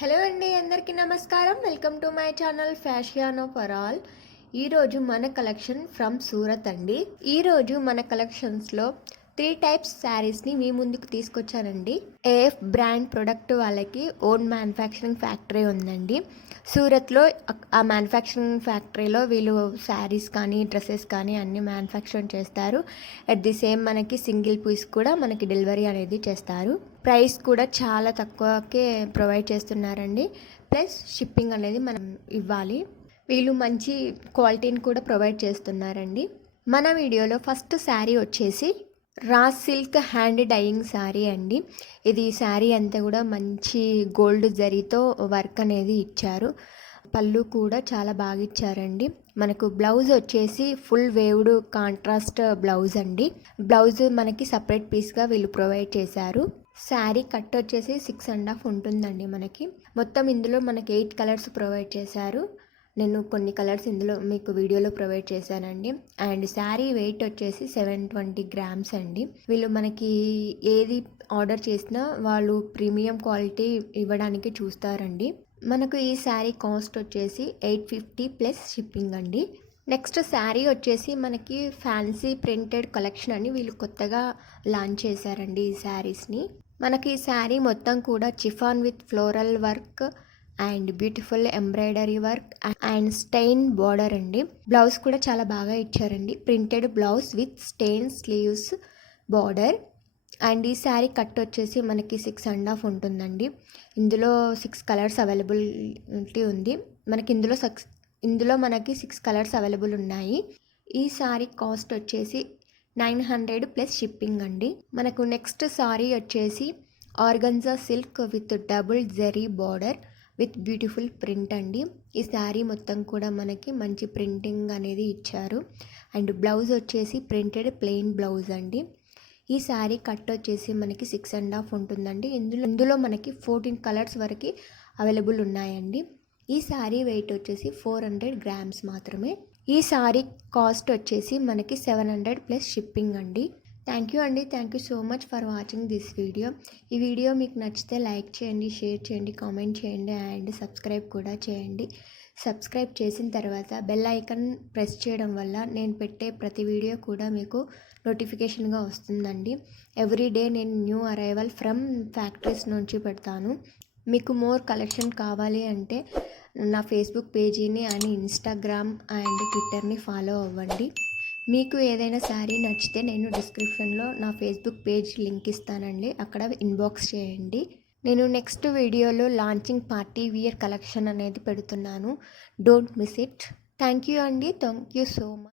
Hello అండి, అందరికీ నమస్కారం. వెల్కమ్ టు మై ఛానల్ ఫ్యాషియానో ఫర్ ఆల్. ఈరోజు మన కలెక్షన్ ఫ్రమ్ సూరత్ అండి. ఈరోజు మన కలెక్షన్స్లో 3 టైప్స్ శారీస్ని మీ ముందుకు తీసుకొచ్చానండి. ఏఎఫ్ బ్రాండ్ ప్రొడక్ట్ వాళ్ళకి ఓన్ మ్యానుఫ్యాక్చరింగ్ ఫ్యాక్టరీ ఉందండి సూరత్లో. ఆ మ్యానుఫ్యాక్చరింగ్ ఫ్యాక్టరీలో వీళ్ళు శారీస్ కానీ డ్రెస్సెస్ కానీ అన్నీ మ్యానుఫ్యాక్చరింగ్ చేస్తారు. అట్ ది సేమ్ మనకి సింగిల్ పీస్ కూడా మనకి డెలివరీ అనేది చేస్తారు. ప్రైస్ కూడా చాలా తక్కువకే ప్రొవైడ్ చేస్తున్నారండి. ప్లస్ షిప్పింగ్ అనేది మనం ఇవ్వాలి. వీళ్ళు మంచి క్వాలిటీని కూడా ప్రొవైడ్ చేస్తున్నారండి. మన వీడియోలో ఫస్ట్ శారీ వచ్చేసి raw silk hand dyeing sari అండి. ఇది శారీ అంతా కూడా మంచి గోల్డ్ జరీతో వర్క్ అనేది ఇచ్చారు. పళ్ళు కూడా చాలా బాగా ఇచ్చారండి. మనకు బ్లౌజ్ వచ్చేసి ఫుల్ వేవ్డ్ కాంట్రాస్ట్ బ్లౌజ్ అండి. బ్లౌజ్ మనకి సపరేట్ పీస్గా వీళ్ళు ప్రొవైడ్ చేశారు. శారీ కట్ వచ్చేసి 6.5 ఉంటుందండి మనకి. మొత్తం ఇందులో మనకి 8 కలర్స్ ప్రొవైడ్ చేశారు. నేను కొన్ని కలర్స్ ఇందులో మీకు వీడియోలో ప్రొవైడ్ చేశానండి. అండ్ శారీ వెయిట్ వచ్చేసి 720 గ్రామ్స్ అండి. వీళ్ళు మనకి ఏది ఆర్డర్ చేసినా వాళ్ళు ప్రీమియం క్వాలిటీ ఇవ్వడానికి చూస్తారండి. మనకు ఈ శారీ కాస్ట్ వచ్చేసి 850 ప్లస్ షిప్పింగ్ అండి. నెక్స్ట్ శారీ వచ్చేసి మనకి ఫ్యాన్సీ ప్రింటెడ్ కలెక్షన్ అని వీళ్ళు కొత్తగా లాంచ్ చేశారండి ఈ శారీస్ని. మనకి ఈ శారీ మొత్తం కూడా chiffon with floral work and beautiful embroidery work and satin border అండి. బ్లౌజ్ కూడా చాలా బాగా ఇచ్చారండి. Printed blouse with satin sleeves border. And ఈ శారీ కట్ వచ్చేసి మనకి 6.5 ఉంటుందండి. ఇందులో 6 కలర్స్ అవైలబిలిటీ ఉంది మనకి. ఇందులో మనకి 6 కలర్స్ అవైలబుల్ ఉన్నాయి. ఈ శారీ కాస్ట్ వచ్చేసి 900 ప్లస్ షిప్పింగ్ అండి. మనకు నెక్స్ట్ శారీ వచ్చేసి organza silk with double zari border with beautiful print అండి. ఈ శారీ మొత్తం కూడా మనకి మంచి ప్రింటింగ్ అనేది ఇచ్చారు. అండ్ బ్లౌజ్ వచ్చేసి ప్రింటెడ్ ప్లెయిన్ బ్లౌజ్ అండి. ఈ శారీ కట్ వచ్చేసి మనకి 6.5 ఉంటుందండి. ఇందులో మనకి 14 కలర్స్ వరకు అవైలబుల్ ఉన్నాయండి. ఈ శారీ వెయిట్ వచ్చేసి 400 గ్రామ్స్ మాత్రమే. ఈ శారీ కాస్ట్ వచ్చేసి మనకి 700 ప్లస్ షిప్పింగ్ అండి. థ్యాంక్ యూ అండి. Thank you so much for watching this video. ఈ వీడియో మీకు నచ్చితే లైక్ చేయండి, షేర్ చేయండి, కామెంట్ చేయండి అండ్ సబ్స్క్రైబ్ కూడా చేయండి. సబ్స్క్రైబ్ చేసిన తర్వాత బెల్ ఐకాన్ ప్రెస్ చేయడం వల్ల నేను పెట్టే ప్రతి వీడియో కూడా మీకు నోటిఫికేషన్గా వస్తుందండి. ఎవ్రీ డే నేను న్యూ అరైవల్ ఫ్రమ్ ఫ్యాక్టరీస్ నుంచి పెడతాను. మీకు మోర్ కలెక్షన్ కావాలి అంటే నా ఫేస్బుక్ పేజీని అండ్ ఇన్స్టాగ్రామ్ అండ్ ట్విట్టర్ని ఫాలో అవ్వండి. మీకు ఏదైనా శారీ నచ్చితే నేను డిస్క్రిప్షన్లో నా ఫేస్బుక్ పేజ్ లింక్ ఇస్తానండి, అక్కడ ఇన్బాక్స్ చేయండి. నేను నెక్స్ట్ వీడియోలో లాంచింగ్ పార్టీ వియర్ కలెక్షన్ అనేది పెడుతున్నాను. Don't miss it. Thank you అండి. Thank you so much.